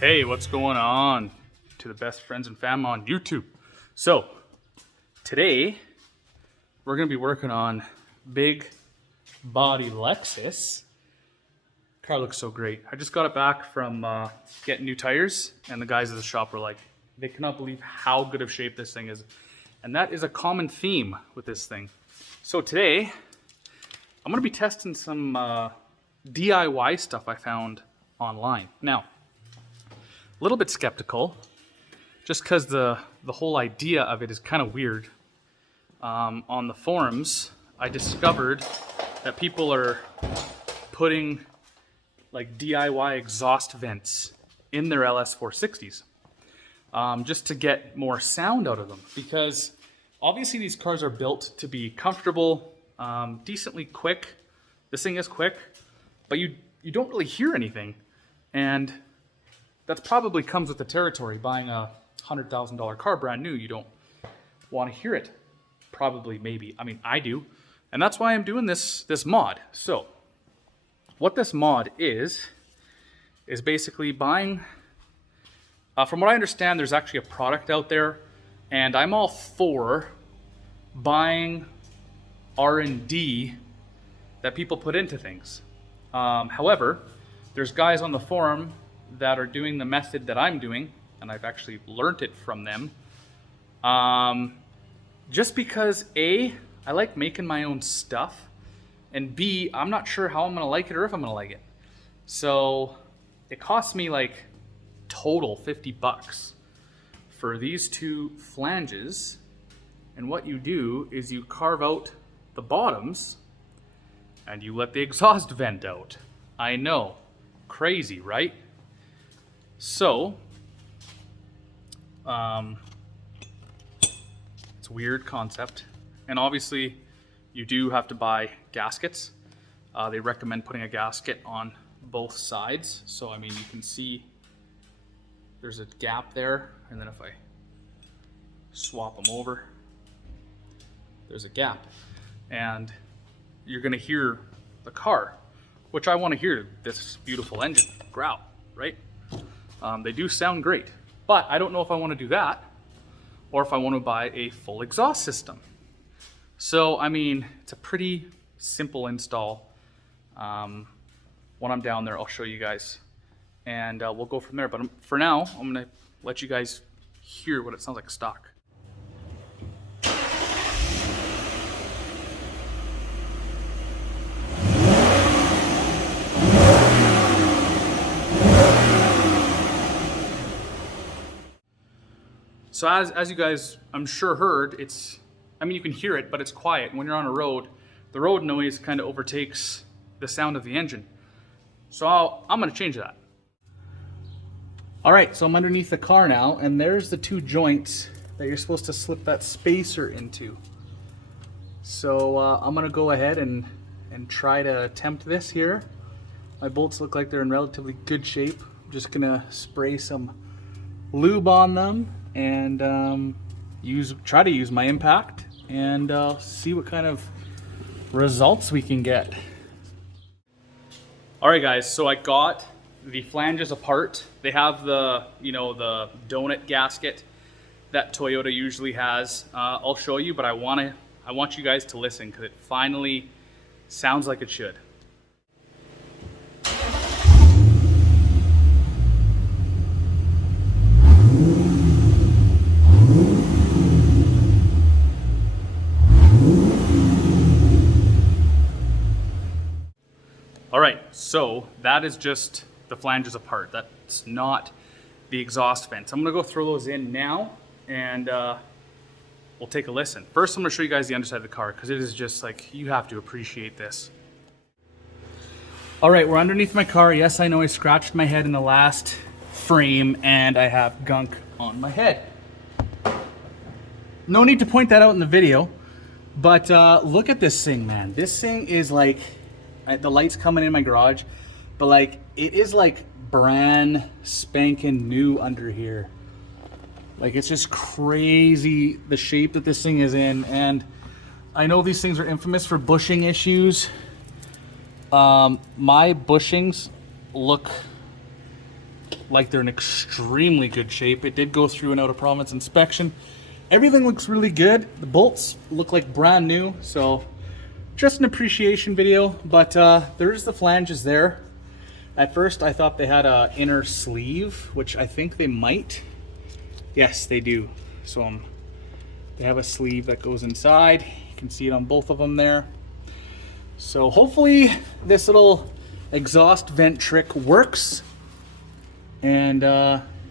Hey, what's going on to the best friends and fam on YouTube? So, today we're going to be working on big body Lexus. Car looks so great. I just got it back from getting new tires, and the guys at the shop were like, they cannot believe how good of shape this thing is. And that is a common theme with this thing. So today, I'm going to be testing some DIY stuff I found online. Now, a little bit skeptical, just because the whole idea of it is kind of weird. On the forums, I discovered that people are putting like DIY exhaust vents in their LS460s just to get more sound out of them, because obviously these cars are built to be comfortable, decently quick. This thing is quick, but you don't really hear anything, and that probably comes with the territory. Buying a $100,000 car brand new, you don't want to hear it. Probably, maybe. I mean, I do. And that's why I'm doing this mod. So, what this mod is basically buying, from what I understand, there's actually a product out there, and I'm all for buying R&D that people put into things. However, there's guys on the forum that are doing the method that I'm doing, and I've actually learned it from them. Just because A, I like making my own stuff, and B, I'm not sure how I'm gonna like it or if I'm gonna like it. So it cost me like total 50 bucks for these two flanges. And what you do is you carve out the bottoms and you let the exhaust vent out. I know, crazy, right? So, it's a weird concept, and obviously you do have to buy gaskets. They recommend putting a gasket on both sides, so I mean you can see there's a gap there, and then if I swap them over, there's a gap, and you're gonna hear the car, which I want to hear this beautiful engine growl, right? They do sound great, but I don't know if I want to do that or if I want to buy a full exhaust system. So, I mean, it's a pretty simple install. When I'm down there, I'll show you guys, and we'll go from there. But for now, I'm going to let you guys hear what it sounds like stock. So as you guys, I'm sure heard, I mean, you can hear it, but it's quiet. When you're on a road, the road noise kind of overtakes the sound of the engine. So I'm gonna change that. All right, so I'm underneath the car now, and there's the two joints that you're supposed to slip that spacer into. So I'm gonna go ahead and try to attempt this here. My bolts look like they're in relatively good shape. I'm just gonna spray some lube on them and try to use my impact and see what kind of results we can get. All right, guys, so I got the flanges apart. They have the, the donut gasket that Toyota usually has. I'll show you, but I want you guys to listen because it finally sounds like it should. All right, so that is just the flanges apart. That's not the exhaust vents. I'm gonna go throw those in now, and we'll take a listen. First, I'm gonna show you guys the underside of the car, because it is just like, you have to appreciate this. All right, we're underneath my car. Yes, I know I scratched my head in the last frame, and I have gunk on my head. No need to point that out in the video, but look at this thing, man. This thing is like, the light's coming in my garage, but like, it is like brand spanking new under here. Like, it's just crazy the shape that this thing is in. And I know these things are infamous for bushing issues. My bushings look like they're in extremely good shape. It did go through an out of province inspection. Everything looks really good. The bolts look like brand new, so just an appreciation video. But there is the flanges there. At first I thought they had a inner sleeve, which I think they might. Yes, they do. So they have a sleeve that goes inside. You can see it on both of them there. So hopefully this little exhaust vent trick works, and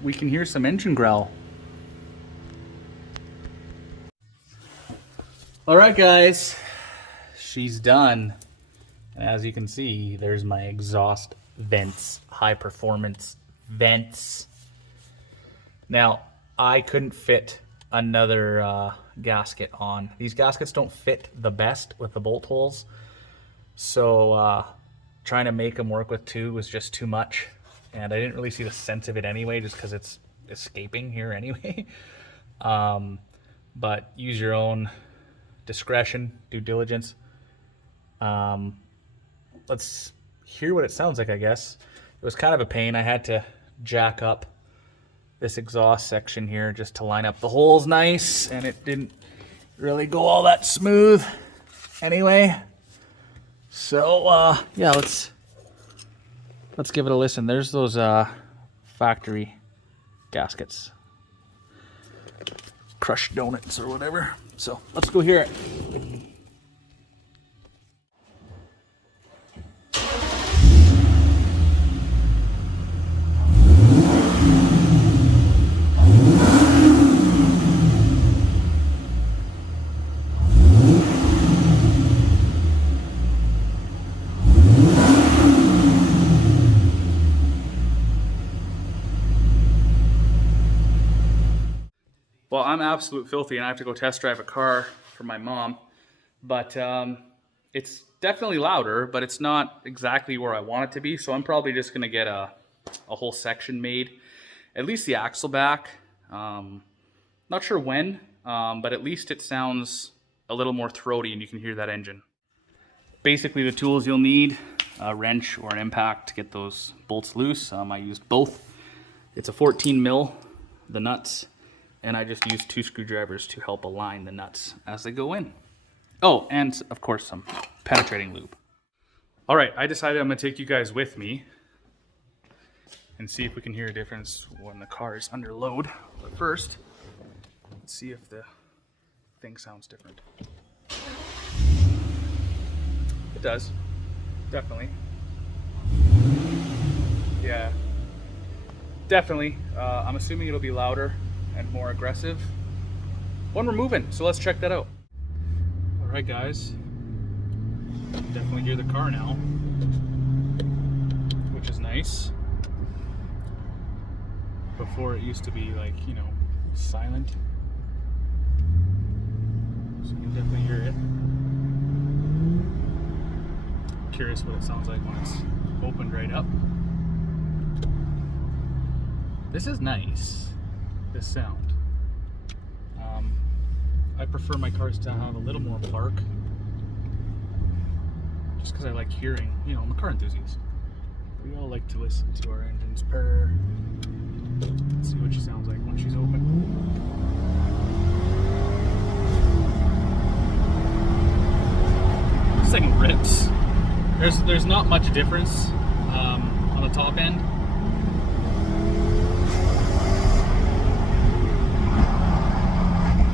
we can hear some engine growl. All right, guys, she's done. As you can see, there's my exhaust vents, high performance vents. Now, I couldn't fit another gasket on. These gaskets don't fit the best with the bolt holes, so trying to make them work with two was just too much, and I didn't really see the sense of it anyway, just because it's escaping here anyway. But use your own discretion, due diligence. Let's hear what it sounds like, I guess. It was kind of a pain. I had to jack up this exhaust section here just to line up the holes nice, and it didn't really go all that smooth anyway. So yeah, let's give it a listen. There's those factory gaskets, crushed donuts or whatever. So let's go hear it. Well, I'm absolute filthy and I have to go test drive a car for my mom, but it's definitely louder, but it's not exactly where I want it to be, so I'm probably just going to get a whole section made, at least the axle back. Not sure when, but at least it sounds a little more throaty and you can hear that engine. Basically the tools you'll need, a wrench or an impact to get those bolts loose. I used both. It's a 14 mil, the nuts, and I just used 2 screwdrivers to help align the nuts as they go in. Oh, and of course some penetrating lube. All right, I decided I'm gonna take you guys with me and see if we can hear a difference when the car is under load. But first, let's see if the thing sounds different. It does, definitely. Yeah, definitely. I'm assuming it'll be louder and more aggressive when we're moving, so let's check that out. All right, guys, definitely hear the car now, which is nice. Before it used to be like, you know, silent, so you can definitely hear it. Curious what it sounds like when it's opened right up. This is nice, this sound. I prefer my cars to have a little more bark, just because I like hearing, you know, I'm a car enthusiast. We all like to listen to our engines purr. Let's see what she sounds like when she's open. This thing rips. There's not much difference on the top end.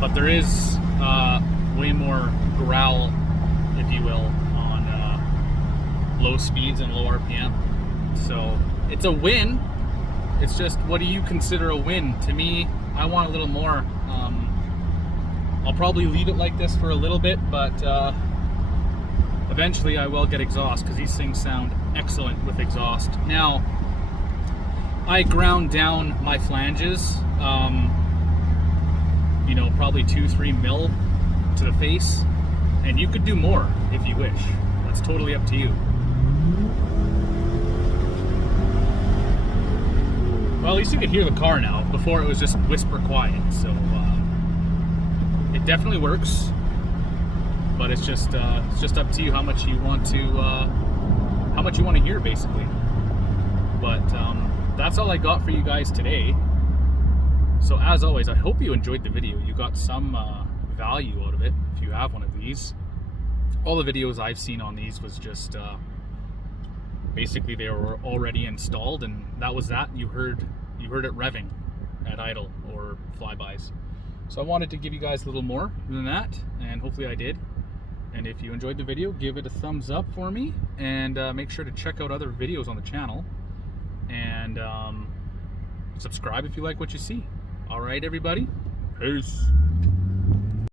But there is way more growl, if you will, on low speeds and low RPM. So it's a win. It's just, what do you consider a win? To me, I want a little more. I'll probably leave it like this for a little bit, but eventually I will get exhaust, because these things sound excellent with exhaust. Now, I ground down my flanges, you know, probably 2-3 mil to the face, and you could do more if you wish. That's totally up to you. Well, at least you could hear the car now. Before it was just whisper quiet, so it definitely works. But it's just up to you how much you want to hear, basically. But that's all I got for you guys today. So as always, I hope you enjoyed the video. You got some value out of it if you have one of these. All the videos I've seen on these was just basically they were already installed, and that was that. You heard it revving at idle or flybys. So I wanted to give you guys a little more than that, and hopefully I did. And if you enjoyed the video, give it a thumbs up for me, and make sure to check out other videos on the channel, and subscribe if you like what you see. All right, everybody, peace.